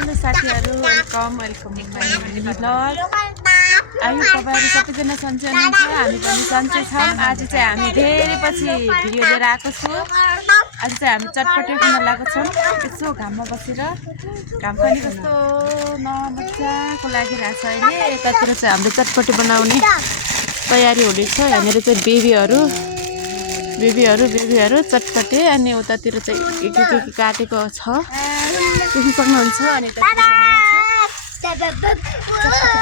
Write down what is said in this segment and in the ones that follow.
Hello साथीहरू welcome blog आयु तपाईँहरू सबैजना सन्चै हुनुहुन्छ हामी पनि सन्चै छौँ। आज चाहिँ हामी धेरै पछि भिडियो लिएर आएको छु। आज चाहिँ हामी चटपटे खान लागेको छौँ। यसो घाममा बसेर घाम पनि कस्तो मजाको लागिरहेको छ अहिले। यतातिर चाहिँ हामीले चटपटे बनाउने तयारी हुँदैछ। यहाँनिर चाहिँ बेबीहरू चटपटे अनि उतातिर चाहिँ के काटेको छ देख्न सक्नुहुन्छ। अनि चटपटे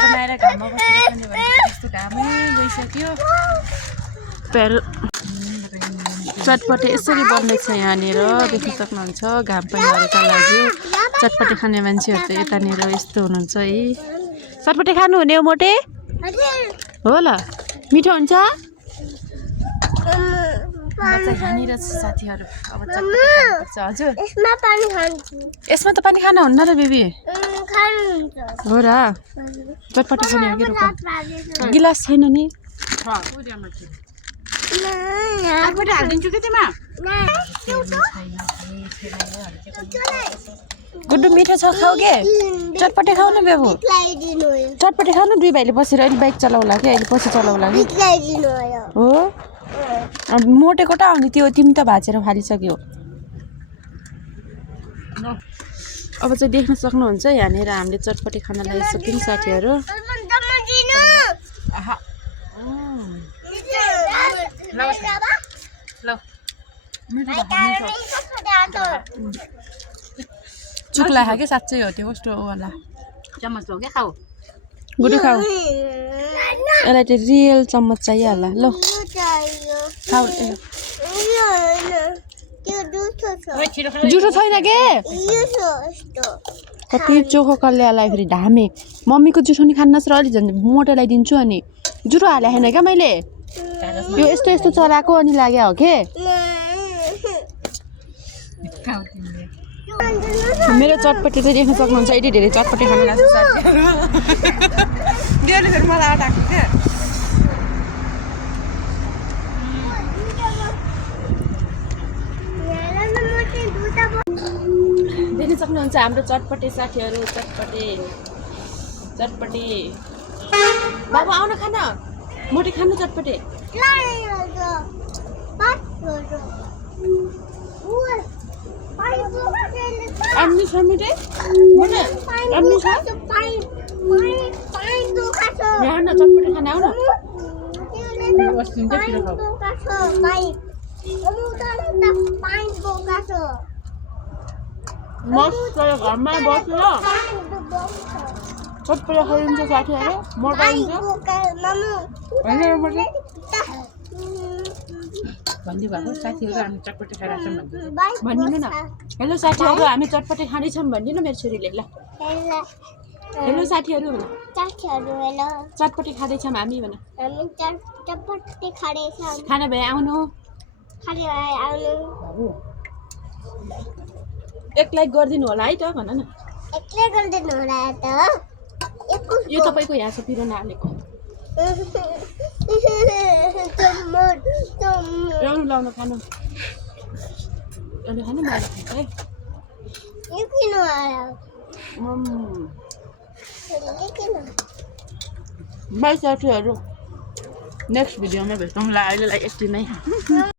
बनाएर घाममा बसेर खाने भनेको त्यस्तो घामै गइसक्यो। चटपटे यसरी बन्दैछ यहाँनिर देख्न सक्नुहुन्छ। घाम पनि हल्का लाग्यो। चटपटे खाने मान्छेहरू चाहिँ यतानिर यस्तो हुनुहुन्छ है। चटपटे खानुहुने हो मोटे हो ल मिठो हुन्छ खानेर साथीहरू। अब चटपटे खानुपर्छ। हजुर यसमा त पानी खानु हुन्न र बेबी हो र। चटपटे खाने हो कि रोक गिलास छैन नि गुड्डु मिठो छ खाऊ के चटपटे खाऊ न बेबु चटपटे खाऊ न। दुई भाइले बसेर अहिले बाइक चलाउला कि अहिले पछि चलाउला कि हो। मोटेको त आउने त्यो तिमी त भाँचेर फालिसक्यो। अब चाहिँ देख्न सक्नुहुन्छ यहाँनिर हामीले चटपटे खान लागिसक्यौँ साथीहरू। चुक लाग्यो क्या साँच्चै हो त्यो कस्तो वाला चम्मच हो क्या खाऊ गुडु खाऊ। यसलाई चाहिँ रियल चम्मच चाहिहाल्ला ल खाऊ। जुठो छैन के कति चोखो कल्यालाई फेरि ढामे मम्मीको जुठो नि खान्नस् र अलि झन् मोटोलाई दिन्छु। अनि जुठो हाले छैन क्या मैले यो यस्तो चलाएको अनि लाग्यो हो के। मेरो चटपटे चाहिँ देख्न सक्नुहुन्छ। यति धेरै चटपटे खान लाग्छ साथीहरू। देख्नु फेरि मलाई आँटाको क्या। देख्न सक्नुहुन्छ हाम्रो चटपटे साथीहरू। चटपटे बाबा आउन खान मोटे खानु चटपटे। अन्नी छ मिठे अन्नी छ यहाँ न चटपटे खाना आऊ न। मस्त घरमा बसेर चटपटे खाइदिन्छ साथीहरू। मोटाइन्छ भन्नु भएको साथीहरू हामी चटपटे खाइरहेछौँ भनिदिनु न। हेलो साथीहरू हामी चटपटे खाँदैछौँ भनिदिनु मेरो छोरीले ल। हेलो साथीहरू चटपटे खाँदैछौँ हामी भन। खाना भए आउनु एक लाइक गरिदिनु होला है त भन न। यो तपाईँको यहाँ छ पिरो नहालेको लाउनु खानु खानु बाई साथीहरू नेक्स्ट भिडियोमा भेटौँला। अहिलेलाई यति नै।